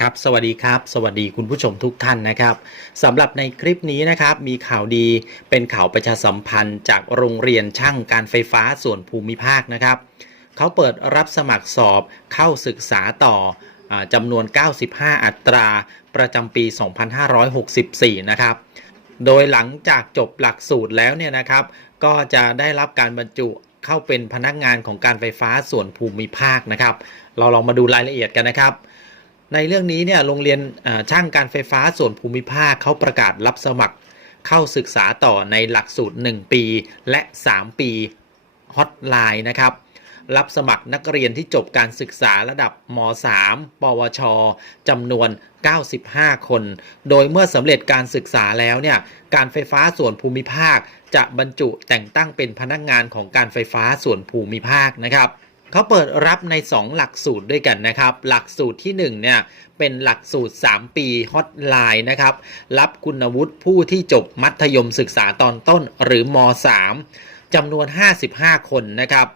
ครับสวัสดีครับ สวัสดีคุณผู้ชมทุกท่านนะครับสำหรับในคลิปนี้นะครับมีข่าวดีเป็นข่าวประชาสัมพันธ์จากโรงเรียนช่างการไฟฟ้าส่วนภูมิภาคนะครับเขาเปิดรับสมัครสอบเข้าศึกษาต่ออจำนวน 95 อัตรา ประจำปี 2564 นะครับ โดยหลังจากจบหลักสูตรแล้วเนี่ยนะครับ ก็จะได้รับการบรรจุเข้าเป็นพนักงานของการไฟฟ้าส่วนภูมิภาคนะครับ เราลองมาดูรายละเอียดกันนะครับ ในเรื่องนี้เนี่ยโรงเรียนช่างการไฟฟ้าส่วนภูมิภาคเขาประกาศรับสมัครเข้าศึกษาต่อในหลักสูตร 1 ปีและ 3 ปีฮอตไลน์นะครับ รับสมัครนักเรียนที่จบการศึกษาระดับม .3 ปวชจำนวน 95 คน โดยเมื่อสำเร็จการศึกษาแล้วเนี่ย การไฟฟ้าส่วนภูมิภาค จะบรรจุแต่งตั้งเป็นพนักงานของการไฟฟ้าส่วนภูมิภาคนะครับ เขาเปิดรับใน 2 หลักสูตรด้วยกันนะครับ หลักสูตรที่ 1 เนี่ยเป็นหลักสูตร 3 ปีฮอตไลน์นะครับ รับคุณวุฒิผู้ที่จบมัธยมศึกษาตอนต้นหรือม .3 จำนวน 55 คนนะครับ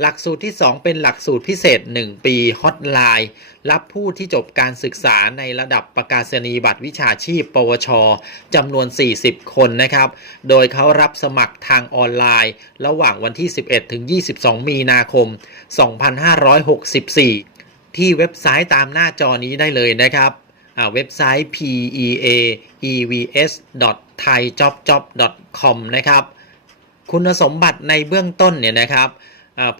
หลักสูตรที่ 2 เป็นหลักสูตรพิเศษ 1 ปีฮอตไลน์รับผู้ที่จบการศึกษาในระดับประกาศนียบัตรวิชาชีพ ปวชจำนวน 40 คนนะครับ โดยเขารับสมัครทางออนไลน์ ระหว่างวันที่ 11 ถึง 22 มีนาคม 2564 ที่เว็บไซต์ตามหน้าจอนี้ได้เลยนะครับเว็บไซต์ peaevs.thaijobjob.com นะครับ คุณสมบัติในเบื้องต้นเนี่ยนะครับ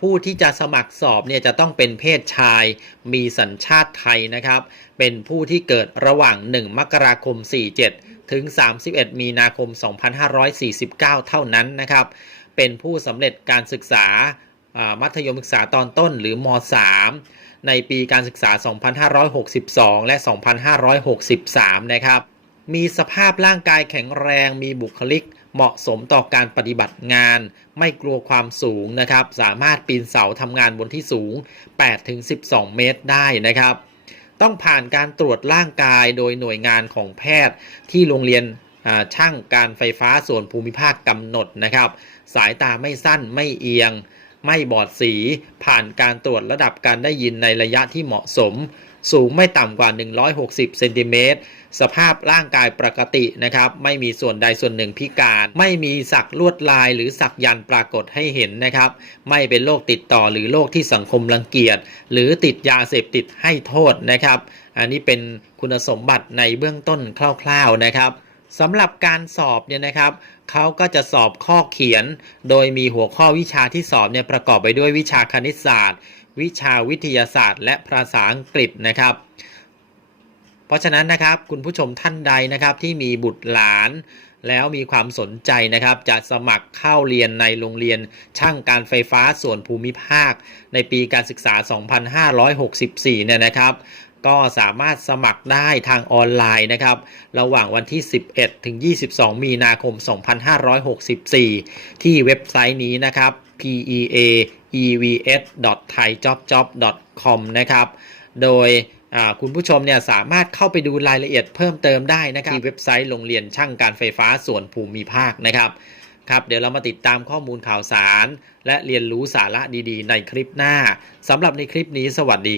ผู้ที่จะสมัครสอบเนี่ยจะต้องเป็นเพศชาย มีสัญชาติไทยนะครับ เป็นผู้ที่เกิดระหว่าง 1 มกราคม 47 ถึง 31 มีนาคม 2549 เท่านั้นนะครับ เป็นผู้สำเร็จการศึกษามัธยมศึกษาตอนต้นหรือม .3 ในปีการศึกษา 2562 และ 2563 นะครับ มีสภาพร่างกายแข็งแรง มีบุคลิก เหมาะสมต่อการปฏิบัติงาน ไม่กลัวความสูงนะครับ สามารถปีนเสาทำงานบนที่สูง 8-12 เมตรได้นะครับ ต้องผ่านการตรวจร่างกายโดยหน่วยงานของแพทย์ที่โรงเรียนช่างการไฟฟ้าส่วนภูมิภาคกำหนดนะครับ สายตาไม่สั้นไม่เอียง ไม่บอดสี ผ่านการตรวจระดับการได้ยินในระยะที่เหมาะสม สูงไม่ต่ำกว่า 160เซนติเมตรสภาพร่างกายปกตินะครับ ไม่มีส่วนใดส่วนหนึ่งพิการ ไม่มีสักลวดลายหรือสักยันต์ปรากฏให้เห็นนะครับ ไม่เป็นโรคติดต่อหรือโรคที่สังคมรังเกียจ หรือติดยาเสพติดให้โทษนะครับ อันนี้เป็นคุณสมบัติในเบื้องต้นคร่าวๆนะครับสำหรับการสอบเนี่ยนะครับเขาก็จะสอบข้อเขียน โดยมีหัวข้อวิชาที่สอบเนี่ยประกอบไปด้วยวิชาคณิตศาสตร์ วิชาวิทยาศาสตร์ และภาษาอังกฤษนะครับ เพราะฉะนั้นนะครับคุณผู้ชมท่านใดนะครับที่มีบุตรหลานแล้วมีความสนใจนะครับ จะสมัครเข้าเรียนในโรงเรียนช่างการไฟฟ้าส่วนภูมิภาค ในปีการศึกษา 2564 เนี่ยนะครับ ก็สามารถสมัครได้ทางออนไลน์นะครับ ระหว่างวันที่ 11 ถึง 22 มีนาคม 2564 ที่เว็บไซต์นี้นะครับ peaevs.thaijobjob.com นะครับ โดยคุณผู้ชมเนี่ยสามารถเข้าไปดูรายละเอียดเพิ่มเติมได้นะครับที่เว็บไซต์โรงเรียนช่างการไฟฟ้าส่วนภูมิภาคนะครับครับเดี๋ยวเรามาติดตามข้อมูลข่าวสาร และเรียนรู้สาระดีๆ ในคลิปหน้าสำหรับในคลิปนี้สวัสดี